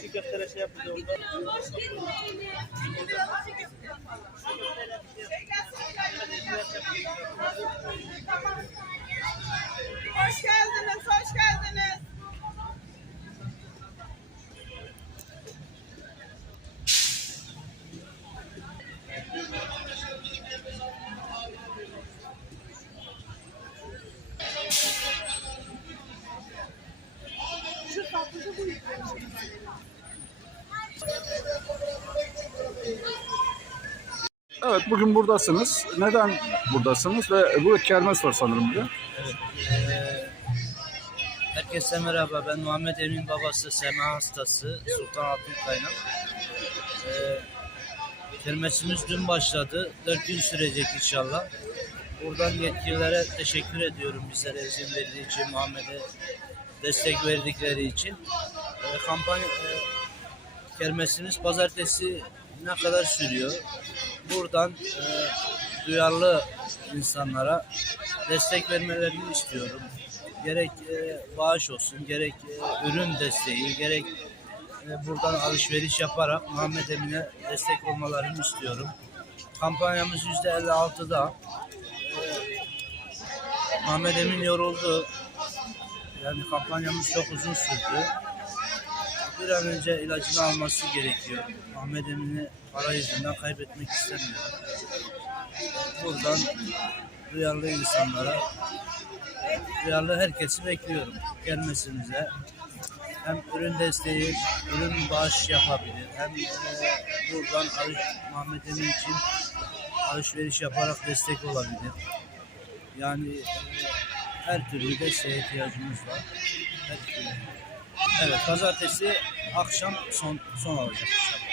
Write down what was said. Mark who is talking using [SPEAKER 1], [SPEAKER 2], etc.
[SPEAKER 1] Çiğ köfteler şey orada.
[SPEAKER 2] Hoş
[SPEAKER 3] Evet bugün buradasınız. Neden buradasınız? Ve burada kermes var sanırım de.
[SPEAKER 1] Ee, herkese merhaba. Ben Muhammed Emin babası, Sema hastası, Sultan Hatun Kaynak. Ee, kermesimiz dün başladı. Dört gün sürecek inşallah. Buradan yetkililere teşekkür ediyorum bizlere izin verdiği için, Muhammed'e destek verdikleri için. Ee, kampanya e, kermesimiz pazartesi ne kadar sürüyor? Buradan e, duyarlı insanlara destek vermelerini istiyorum. Gerek e, bağış olsun, gerek e, ürün desteği, gerek e, buradan alışveriş yaparak Muhammed Emin'e destek olmalarını istiyorum. Kampanyamız %56'da. E, Muhammed Emin yoruldu. Yani kampanyamız çok uzun sürdü. Bir an önce ilacını alması gerekiyor. Muhammed Emin'i para yüzünden kaybetmek istemiyorum. Buradan duyarlı insanlara, duyarlı herkesi bekliyorum gelmesinize. Hem ürün desteği, ürün bağış yapabilir. Hem buradan alış, Emin için alışveriş yaparak destek olabilir. Yani her türlü desteğe ihtiyacımız var. Evet, pazartesi akşam son son olacak inşallah.